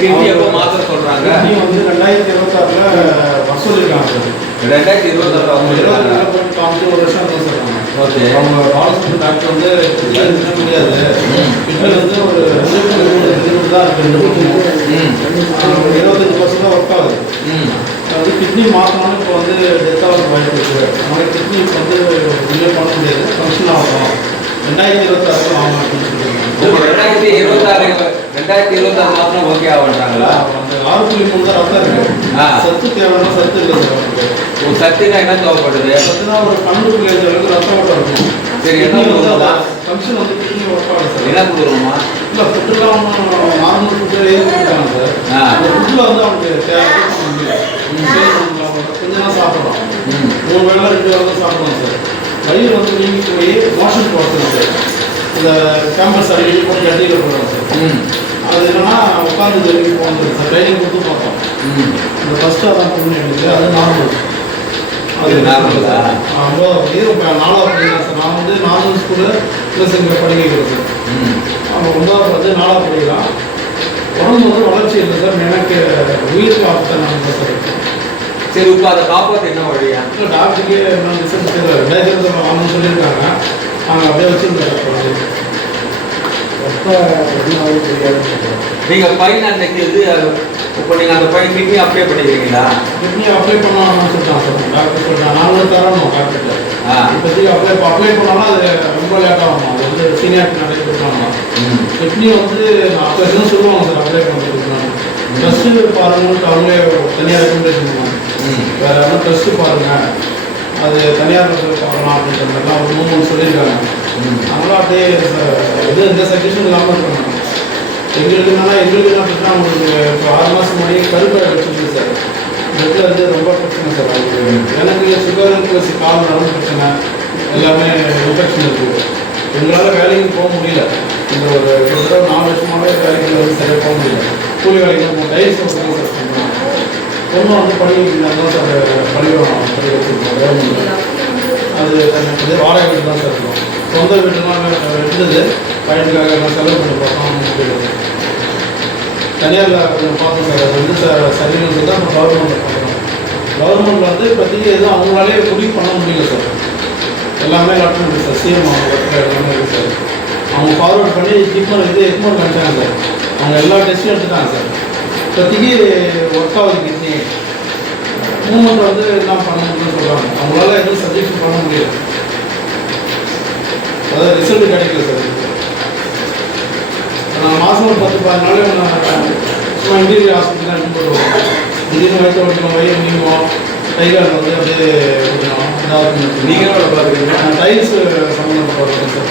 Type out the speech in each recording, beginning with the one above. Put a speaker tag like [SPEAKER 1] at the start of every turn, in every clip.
[SPEAKER 1] Kidney எப்போ சொல்றாங்க
[SPEAKER 2] kidney வந்து ரெண்டாயிரத்தி இருபத்தாறுல சார்
[SPEAKER 1] ரெண்டாயிரத்தி இருபத்தாறு அவங்க இருக்காங்க.
[SPEAKER 2] போய் காமிச்சு ஒரு வருஷம் ஆனாங்க.
[SPEAKER 1] ஓகே
[SPEAKER 2] அவங்க பாலசுப்ரமணியம் டாக்டர் வந்து முடியாது. கிட்னி வந்து ஒரு ரெண்டு தான் இருபத்தஞ்சு பர்சன்ட் தான் ஒர்க் ஆகுது அது கிட்னி மாற்றணும்னு இப்போ வந்து டெத் ஆகிறது வாய்ப்பு இருக்குது அதனால கிட்னி வந்து டிலே பண்ண முடியாது ஃபங்க்ஷன் ஆகும் ரெண்டாயிரத்தி இருபத்தாறு ஆகும் அப்படின்னு சொல்லியிருக்காங்க
[SPEAKER 1] ரெண்டாயிரத்தி இருபத்தாறு ரெண்டாயிரத்தி இருபத்தாறு மாதம் ஓகே ஆகுன்றாங்களா
[SPEAKER 2] ஆறு புள்ளி மூணு தான் ரத்தம் இருக்கு
[SPEAKER 1] ஆ.
[SPEAKER 2] சத்து தேவைன்னா சத்து இல்லை சார்
[SPEAKER 1] ஒரு சத்துனா என்ன தேவைப்படுது?
[SPEAKER 2] சத்துனா ஒரு பன்னெண்டு புள்ளி அஞ்சு அளவுக்கு ரத்தம் ஓட்டம் இருக்கும்
[SPEAKER 1] சரி, என்ன
[SPEAKER 2] கிட்னி ஃபங்க்ஷன் வந்து கிட்னி ஒர்க் சார்
[SPEAKER 1] என்ன கொடுக்குறோமா
[SPEAKER 2] இல்லை ஃபுட்டுலாம் நார்மல் ஃபுட்டு ஏறி கொடுக்குறாங்க சார்
[SPEAKER 1] ஆ.
[SPEAKER 2] அந்த ஃபுட்டில் வந்து அவனுக்கு தேவை பண்ண சாப்பிட்றோம்
[SPEAKER 1] ம்.
[SPEAKER 2] மூணு வேளை ரெண்டு வேலை தான் சாப்பிடுவோம் சார் வயிறு வந்து நீங்கி போய் மோஷன் போடுறது சார் இந்த கேம்பஸ் அடிக்கடி போட்டு அடியில் போடுறோம் சார்
[SPEAKER 1] ம்.
[SPEAKER 2] அது என்னன்னா உட்காந்து போகிறது சார் ட்ரைனிங் கொடுத்து பார்த்தோம். இந்த ஃபஸ்ட்டு அதான் பண்ணி அது நார்மல்.
[SPEAKER 1] இது normal ஆ?
[SPEAKER 2] ஒன்பதாவது இது இப்போ நாலாவது படிக்கிறேன் சார். நான் வந்து நார்மல் ஸ்கூலு ப்ளஸ் இங்கே படிக்கிறேன் சார். அவங்க ஒன்பதாவது வந்து நாலாவது படிக்கலாம். உடம்பு வந்து வளர்ச்சி இல்லை சார். எனக்கு உயிர் காப்பு நான் சார்.
[SPEAKER 1] சரி இப்போ அதை காப்பாற்ற என்ன வழியா?
[SPEAKER 2] இல்லை டாக்டருக்கே என்ன ரிசல்ட் தெரியல ரெண்டாயிரத்தி இருபத்தி சொல்லியிருக்காங்க. நாங்கள் அப்படியே வச்சுருந்தோம்
[SPEAKER 3] எப்போ என்ன ஆகுது தெரியாது
[SPEAKER 1] நீங்க பையன் அன்னைக்கு இது இப்போ நீங்க அந்த பையன் கிட்னி அப்ளை பண்ணிக்கிறீங்களா?
[SPEAKER 2] கிட்னி அப்ளை பண்ணலாம்னு சொல்லிட்டான் சார். டாக்டர் சொல்லிட்டான். நாங்களும் தரணும் டாக்டர்கிட்ட
[SPEAKER 1] ஆ.
[SPEAKER 2] இப்போதைக்கு அப்ளை அப்ளை பண்ணாலும் அது ரொம்ப லேட் ஆகும். அது வந்து கொடுப்பாங்க
[SPEAKER 1] ம்.
[SPEAKER 2] கிட்னி வந்து அப்போ எதுவும் சொல்லுவாங்க சார் அப்ளை பண்ணுறதுக்கு டெஸ்ட்டு பாருங்கன்னு அவங்களே தனியாக ரெக்கமெண்டேஷன் பண்ணுவாங்க. வேறு யாரும் டெஸ்ட்டு பாருங்க. அது தனியார் பண்ணலாம் அப்படின்ற மாதிரிலாம் ஒரு மூணு சொல்லியிருக்காங்க.
[SPEAKER 1] ம்
[SPEAKER 2] அப்படியே இது எந்த சஜஷன் இல்லாமல் இருக்கணும். எங்களுக்கு என்னன்னா எங்களுக்கு என்ன பிரச்சனை? உங்களுக்கு இப்போ ஆறு மாதம் முன்னாடியே கருப்பை வச்சுருக்கு சார். பிளட்ல வந்து ரொம்ப பிரச்சனை சார். எனக்கு சுகர் ப்ளஸ் கால் நரம்பு பிரச்சனை எல்லாமே இன்ஃபெக்ஷன் இருக்குது எங்களால் வேலைக்கு போக முடியல. இந்த ஒரு கிட்டத்தட்ட நாலு வருஷமாகவே வேலைக்கு வந்து சரியாக போக முடியல. கூலி வேலைக்கு போக டைல்ஸ் சார் பொண்ணு வந்து பணி நல்லா சார் பள்ளிக்கூடம் பள்ளி வச்சுருக்கோம் அது தனக்கு வாடகை வீடு தான் சார் இருக்கும். சொந்த வீடுலாம் இருந்தது பையனுக்காக நான் செலவு பண்ணி பார்த்தோம் தனியாரில் கொஞ்சம் பார்த்தோம் சார். அது வந்து சார் சரின்னு சொல்லி தான் நம்ம கவர்மெண்ட்டில் பார்க்குறோம் கவர்மெண்ட்டில் வந்து இப்போதைக்கு எதுவும் அவங்களாலே முடிவு பண்ண முடியல சார். எல்லாமே லெட்டர் இருக்குது சார் சிஎம் அவங்க எல்லாமே இருக்குது சார். அவங்க ஃபார்வர்ட் பண்ணி ஜிப்மர் இது எக்மோர் பண்ணிட்டாங்க சார். அவங்க எல்லா டெஸ்ட்டும் எடுத்துட்டாங்க சார். இப்போதைக்கு ஒர்க் ஆகுது. மூமெண்ட் வந்து என்ன பண்ண முடியும்னு சொல்கிறாங்க அவங்களால எதுவும் சஜஷன் பண்ண முடியல அதாவது ரிசல்ட் கிடைக்கல சார். நான் மாதம் ஒரு பத்து பதினாலு நான் இன்டீரியர் ஹாஸ்பிட்டல் தான் எடுத்து போட்டு திடீர்னு வயிற்று வலிக்கும் வயிறு நீங்கும் கால் வந்து அப்படியே கொஞ்சம் இதாக
[SPEAKER 1] நீங்க எவ்வளோ பார்க்குறீங்க
[SPEAKER 2] டைல்ஸ் சம்மந்தப்பட்ட சார்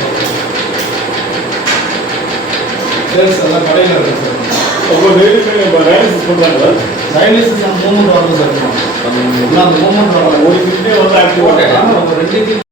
[SPEAKER 2] சேல்ஸ் எல்லாம் கடையில் இருக்கு சார்
[SPEAKER 3] இப்போ டெய்லி இப்போ டயாலிசிஸ் பண்ணுறாங்களா
[SPEAKER 2] டயாலிசிஸ் அந்த மூமெண்ட் வரல சார் இன்னும். இன்னும் அந்த மூமெண்ட் வரல
[SPEAKER 3] ஒரு கிட்டே வந்து ஆக்டிவ்
[SPEAKER 1] Okay.
[SPEAKER 2] ஆனா, ஒரு ரெண்டு